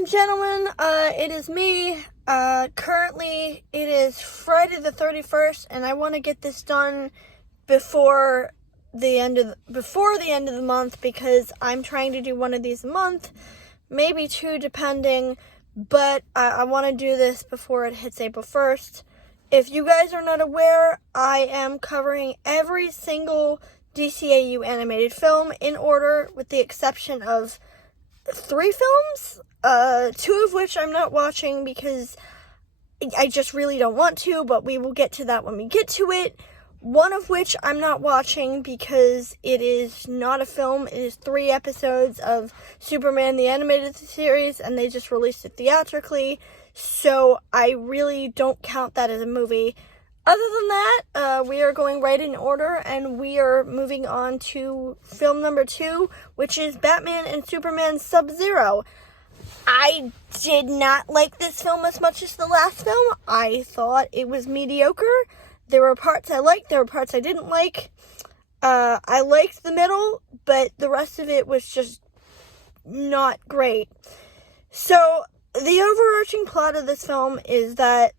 and gentlemen, it is me. Currently, it is Friday the 31st, and I want to get this done before the end of the month, because I'm trying to do one of these a month, maybe two, depending. But I want to do this before it hits April 1st. If you guys are not aware, I am covering every single DCAU animated film in order, with the exception of 3 films, 2 of which I'm not watching because I just really don't want to, but we will get to that when we get to it. One of which I'm not watching because it is not a film. It is 3 episodes of Superman the Animated Series, and they just released it theatrically, so I really don't count that as a movie. Other than that, we are going right in order, and we are moving on to film number 2, which is Batman and Superman Subzero. I did not like this film as much as the last film. I thought it was mediocre. There were parts I liked, there were parts I didn't like. I liked the middle, but the rest of it was just not great. So, the overarching plot of this film is that,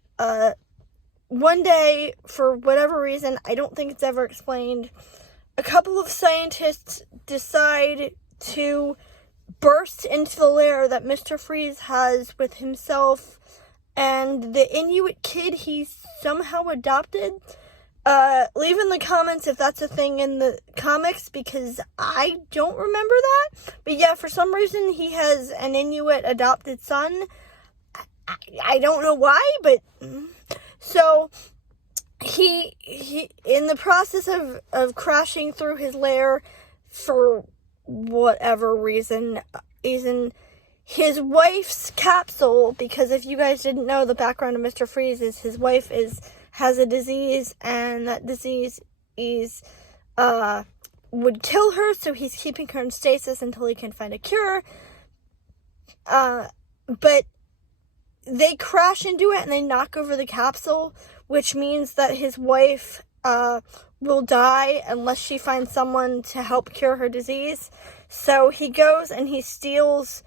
one day, for whatever reason, I don't think it's ever explained, a couple of scientists decide to burst into the lair that Mr. Freeze has with himself and the Inuit kid he's somehow adopted. Leave in the comments if that's a thing in the comics, because I don't remember that. But yeah, for some reason he has an Inuit adopted son. I don't know why, but... So, he in the process of crashing through his lair for whatever reason, his wife's capsule, because if you guys didn't know, the background of Mr. Freeze is his wife has a disease, and that disease would kill her, so he's keeping her in stasis until he can find a cure. But they crash into it and they knock over the capsule, which means that his wife will die unless she finds someone to help cure her disease. So he goes and he steals,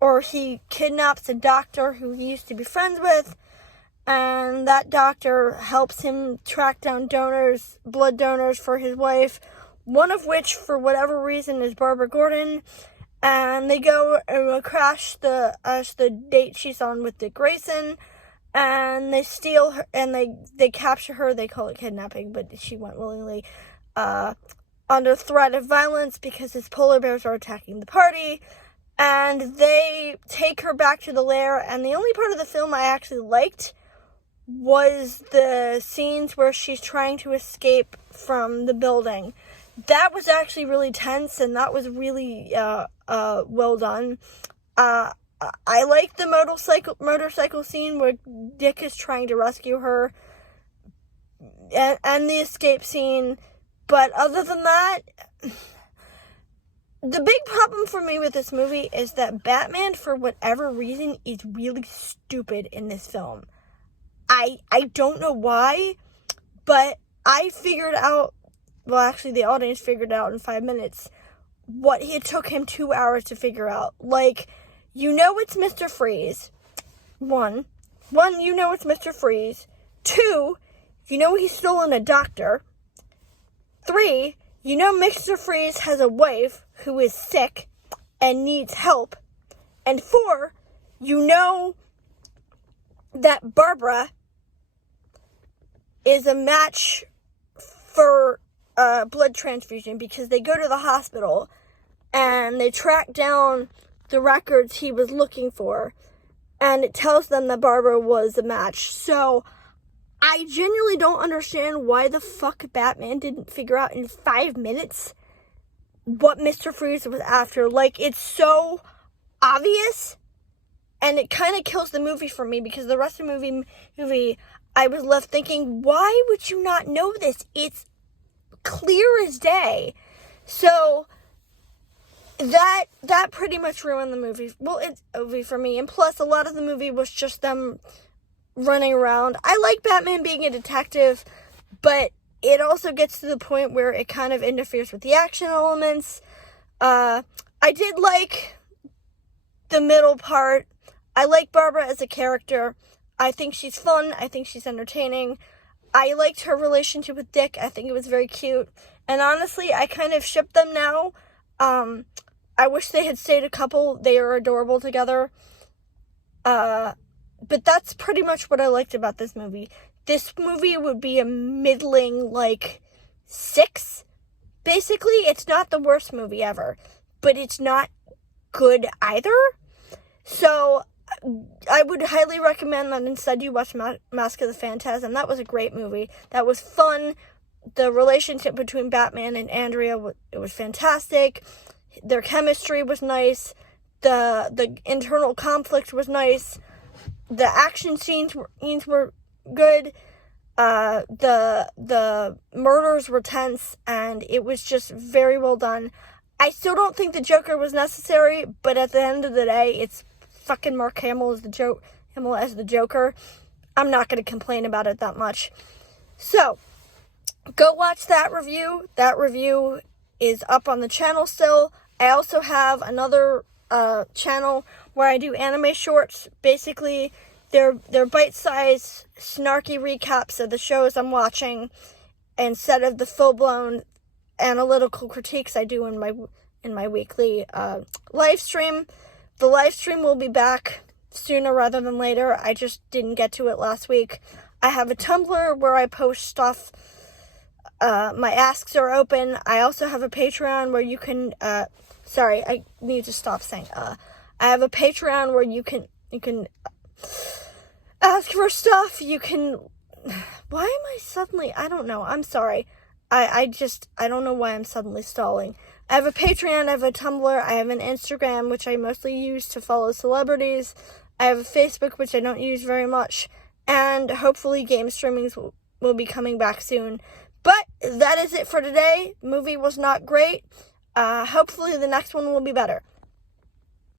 or he kidnaps a doctor who he used to be friends with, and that doctor helps him track down blood donors for his wife, one of which, for whatever reason, is Barbara Gordon. And they go and crash the date she's on with Dick Grayson, and they steal her, and they capture her. They call it kidnapping, but she went willingly, under threat of violence because his polar bears are attacking the party. And they take her back to the lair, and the only part of the film I actually liked was the scenes where she's trying to escape from the building. That was actually really tense, and that was really well done. I like the motorcycle scene where Dick is trying to rescue her, and the escape scene. But other than that, the big problem for me with this movie is that Batman, for whatever reason, is really stupid in this film. I don't know why, but I figured out, well, actually, the audience figured out in 5 minutes what it took him 2 hours to figure out. Like, you know it's Mr. Freeze. One, you know it's Mr. Freeze. 2, you know he's stolen a doctor. 3, you know Mr. Freeze has a wife who is sick and needs help. And 4, you know that Barbara is a match for blood transfusion, because they go to the hospital and they track down the records he was looking for, and it tells them that Barbara was a match. So I genuinely don't understand why the fuck Batman didn't figure out in 5 minutes what Mr. Freeze was after. Like, it's so obvious, and it kind of kills the movie for me, because the rest of the movie I was left thinking, why would you not know this? It's clear as day. So that pretty much ruined the movie. Well, it's a movie for me. And plus, a lot of the movie was just them running around. I like Batman being a detective, but it also gets to the point where it kind of interferes with the action elements. I did like the middle part. I like Barbara as a character. I think she's fun. I think she's entertaining. I liked her relationship with Dick. I think it was very cute. And honestly, I kind of ship them now. I wish they had stayed a couple. They are adorable together. But that's pretty much what I liked about this movie. This movie would be a middling, 6. Basically, it's not the worst movie ever, but it's not good either. So I would highly recommend that instead you watch Mask of the Phantasm. That was a great movie. That was fun. The relationship between Batman and Andrea, it was fantastic. Their chemistry was nice. The internal conflict was nice. The action scenes were good. The murders were tense, and it was just very well done. I still don't think the Joker was necessary, but at the end of the day, it's fucking Mark Hamill as the Joker. I'm not going to complain about it that much. So, go watch that review. That review is up on the channel still. I also have another channel where I do anime shorts. Basically, they're bite-sized, snarky recaps of the shows I'm watching instead of the full-blown analytical critiques I do in my weekly live stream. The live stream will be back sooner rather than later. I just didn't get to it last week. I have a Tumblr where I post stuff. My asks are open. I also have a Patreon where you can, sorry, I need to stop saying, I have a Patreon where you can ask for stuff. You can, why am I suddenly, I don't know, I'm sorry. I don't know why I'm suddenly stalling. I have a Patreon, I have a Tumblr, I have an Instagram, which I mostly use to follow celebrities. I have a Facebook, which I don't use very much. And hopefully game streamings will be coming back soon. But that is it for today. Movie was not great. Hopefully the next one will be better.